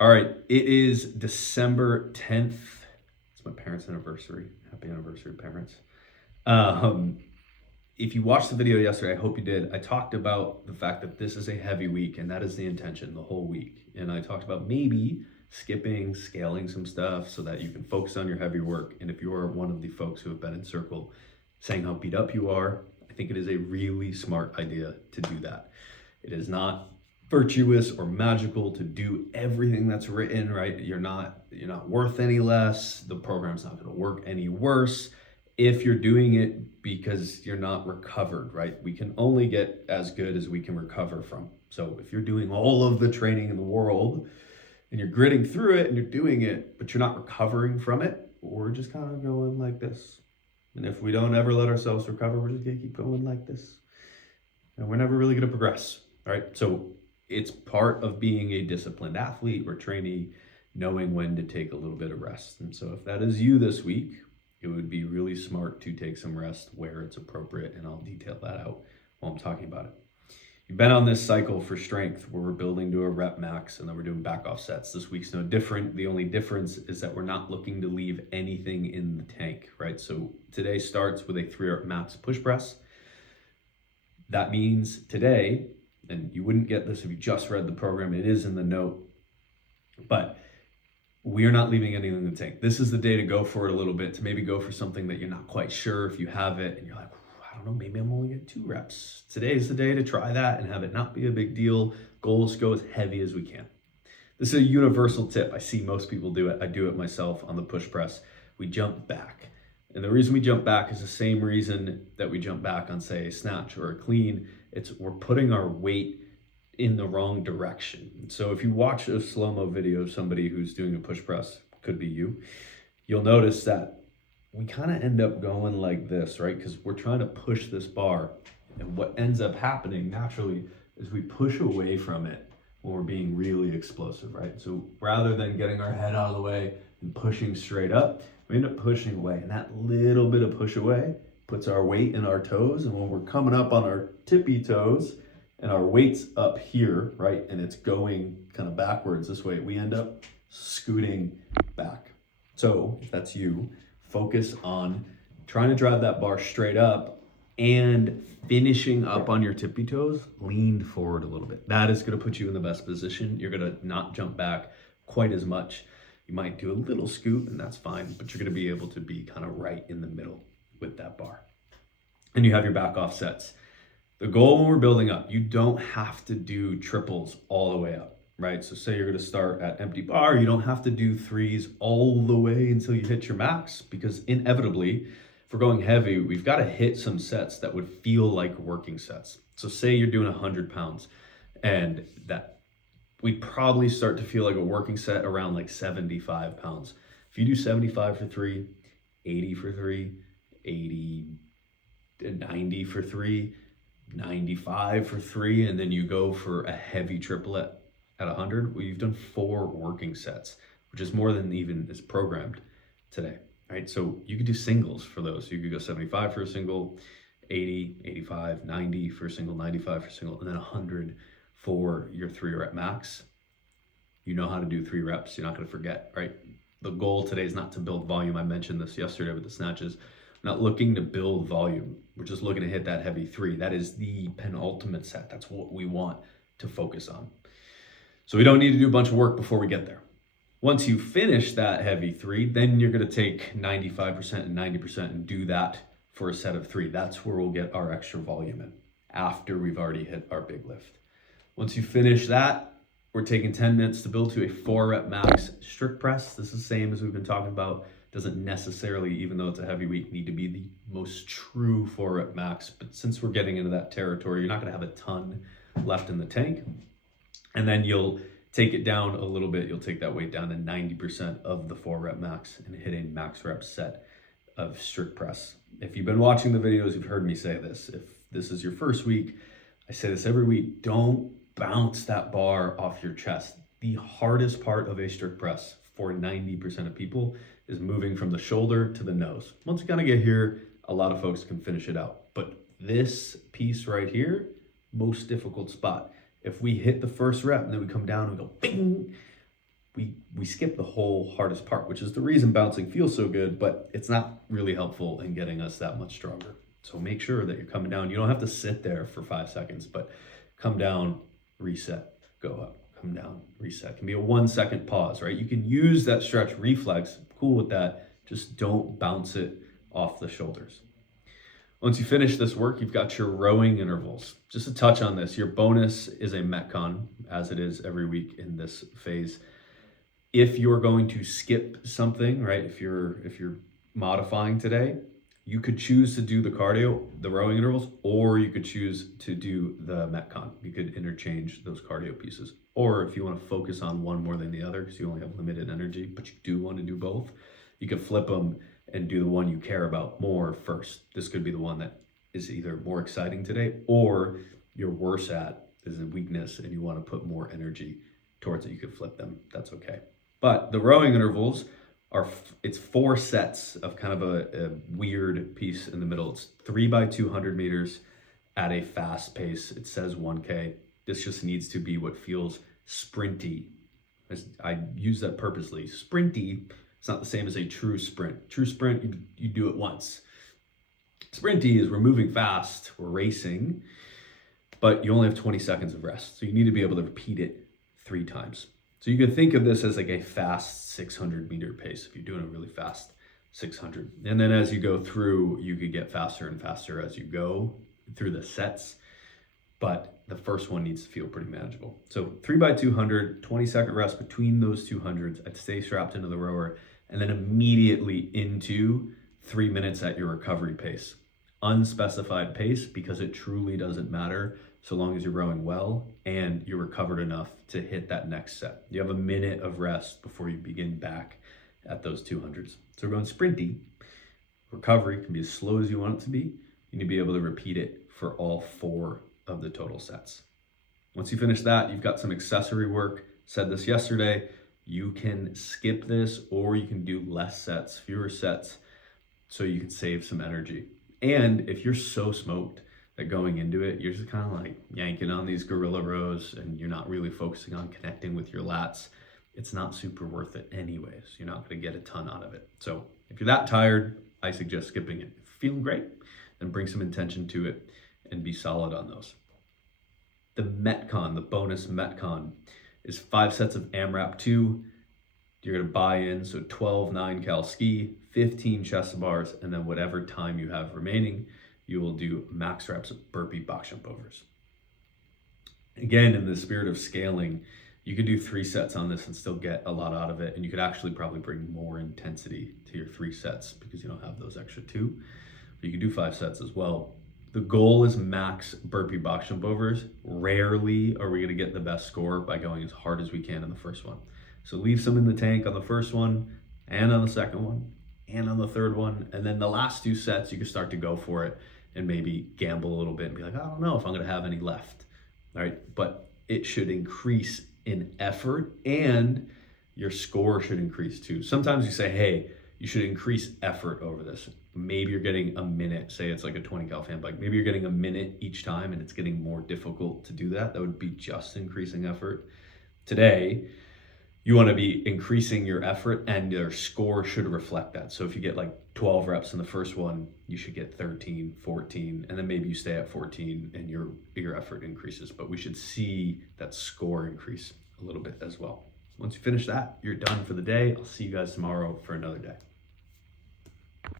All right, it is December 10th. It's my parents' anniversary. Happy anniversary, parents. Um, if you watched the video yesterday, I hope you did. I talked about the fact that this is a heavy week, and that is the intention the whole week. And I talked about maybe skipping, scaling some stuff so that you can focus on your heavy work. And if you are one of the folks who have been in circle saying how beat up you are, I think it is a really smart idea to do that. It is not virtuous or magical to do everything that's written, right? You're not worth any less. The program's not going to work any worse if you're doing it because you're not recovered, right? We can only get as good as we can recover from. So if you're doing all of the training in the world and you're gritting through it and you're doing it, but you're not recovering from it, we're just kind of going like this. And if we don't ever let ourselves recover, we're just going to keep going like this. And we're never really going to progress, all right? So it's part of being a disciplined athlete or trainee, knowing when to take a little bit of rest. And so if that is you this week, it would be really smart to take some rest where it's appropriate, and I'll detail that out while I'm talking about it. You've been on this cycle for strength where we're building to a rep max and then we're doing back off sets. This week's no different. The only difference is that we're not looking to leave anything in the tank, right? So today starts with a 3-rep max push press. That means today, and you wouldn't get this if you just read the program, it is in the note, but we are not leaving anything in the tank. This is the day to go for it a little bit, to maybe go for something that you're not quite sure if you have it, and you're like, I don't know, maybe I'm only getting 2 reps. Today is the day to try that and have it not be a big deal. Goals go as heavy as we can. This is a universal tip. I see most people do it. I do it myself on the push press. We jump back. And the reason we jump back is the same reason that we jump back on, say, a snatch or a clean. It's we're putting our weight in the wrong direction. So if you watch a slow-mo video of somebody who's doing a push press, could be you, you'll notice that we kind of end up going like this, right? Because we're trying to push this bar. And what ends up happening naturally is we push away from it when we're being really explosive, right? So rather than getting our head out of the way and pushing straight up, we end up pushing away. And that little bit of push away puts our weight in our toes. And when we're coming up on our tippy toes and our weight's up here, right, and it's going kind of backwards this way, we end up scooting back. So if that's you, focus on trying to drive that bar straight up and finishing up on your tippy toes, leaned forward a little bit. That is going to put you in the best position. You're going to not jump back quite as much. You might do a little scoot, and that's fine, but you're going to be able to be kind of right in the middle with that bar. And you have your back off sets. The goal when we're building up, you don't have to do triples all the way up, right? So say you're going to start at empty bar, you don't have to do 3s all the way until you hit your max, because inevitably, if we're going heavy, we've got to hit some sets that would feel like working sets. So say you're doing 100 pounds, and that we'd probably start to feel like a working set around like 75 pounds. If you do 75 for 3, 80 for 3, 80, 90 for 3, 95 for 3, and then you go for a heavy triplet at 100, well, you've done 4 working sets, which is more than even is programmed today, right? So you could do singles for those. You could go 75 for a single, 80, 85, 90 for a single, 95 for a single, and then 100 for your 3-rep max. You know how to do 3 reps. You're not going to forget, right? The goal today is not to build volume. I mentioned this yesterday with the snatches. We're not looking to build volume. We're just looking to hit that heavy 3. That is the penultimate set. That's what we want to focus on. So we don't need to do a bunch of work before we get there. Once you finish that heavy 3, then you're going to take 95% and 90% and do that for a set of 3. That's where we'll get our extra volume in after we've already hit our big lift. Once you finish that, we're taking 10 minutes to build to a 4-rep max strict press. This is the same as we've been talking about. Doesn't necessarily, even though it's a heavy week, need to be the most true 4-rep max. But since we're getting into that territory, you're not going to have a ton left in the tank. And then you'll take it down a little bit. You'll take that weight down to 90% of the 4-rep max and hit a max rep set of strict press. If you've been watching the videos, you've heard me say this. If this is your first week, I say this every week, don't bounce that bar off your chest. The hardest part of a strict press for 90% of people is moving from the shoulder to the nose. Once you kind of get here, a lot of folks can finish it out. But this piece right here, most difficult spot. If we hit the first rep and then we come down and we go bing, we skip the whole hardest part, which is the reason bouncing feels so good, but it's not really helpful in getting us that much stronger. So make sure that you're coming down. You don't have to sit there for 5 seconds, but come down, reset, go up, come down, reset. It can be a 1 second pause, right? You can use that stretch reflex, cool with that. Just don't bounce it off the shoulders. Once you finish this work, you've got your rowing intervals. Just to touch on this, your bonus is a Metcon, as it is every week in this phase. If you're going to skip something, right? If you're modifying today, you could choose to do the cardio, the rowing intervals, or you could choose to do the Metcon. You could interchange those cardio pieces. Or if you want to focus on one more than the other, because you only have limited energy, but you do want to do both, you could flip them and do the one you care about more first. This could be the one that is either more exciting today, or you're worse at, is a weakness, and you want to put more energy towards it. You could flip them. That's okay. But the rowing intervals it's 4 sets of kind of a weird piece in the middle. It's 3 by 200 meters at a fast pace. It says 1K. This just needs to be what feels sprinty. I use that purposely. Sprinty, it's not the same as a true sprint. True sprint, you do it once. Sprinty is we're moving fast, we're racing, but you only have 20 seconds of rest. So you need to be able to repeat it 3 times. So you can think of this as like a fast 600 meter pace if you're doing a really fast 600. And then as you go through, you could get faster and faster as you go through the sets. But the first one needs to feel pretty manageable. So 3 by 200, 20-second rest between those 200s. I'd stay strapped into the rower and then immediately into 3 minutes at your recovery pace. Unspecified pace because it truly doesn't matter so long as you're rowing well and you're recovered enough to hit that next set. You have a minute of rest before you begin back at those 200s. So we're going sprinty. Recovery can be as slow as you want it to be. You need to be able to repeat it for all 4 of the total sets. Once you finish that, you've got some accessory work. Said this yesterday, you can skip this or you can do less sets, fewer sets, so you can save some energy. And if you're so smoked that going into it, you're just kind of like yanking on these gorilla rows and you're not really focusing on connecting with your lats, it's not super worth it anyways. You're not going to get a ton out of it. So if you're that tired, I suggest skipping it. If you're feeling great, then bring some intention to it and be solid on those. The Metcon, the bonus Metcon, is 5 sets of AMRAP 2. You're going to buy in, so 12 9-cal ski, 15 chest bars, and then whatever time you have remaining, you will do max reps burpee box jump overs. Again, in the spirit of scaling, you could do 3 sets on this and still get a lot out of it, and you could actually probably bring more intensity to your 3 sets because you don't have those extra 2. But you could do 5 sets as well. The goal is max burpee box jump overs. Rarely are we going to get the best score by going as hard as we can in the first one. So leave some in the tank on the first one and on the second one and on the third one. And then the last 2 sets, you can start to go for it and maybe gamble a little bit and be like, I don't know if I'm going to have any left. All right. But it should increase in effort and your score should increase too. Sometimes you say, hey, you should increase effort over this. Maybe you're getting a minute, say it's like a 20-cal fan bike. Maybe you're getting a minute each time and it's getting more difficult to do that. That would be just increasing effort. Today, you want to be increasing your effort and your score should reflect that. So if you get like 12 reps in the first one, you should get 13, 14, and then maybe you stay at 14 and your effort increases. But we should see that score increase a little bit as well. Once you finish that, you're done for the day. I'll see you guys tomorrow for another day.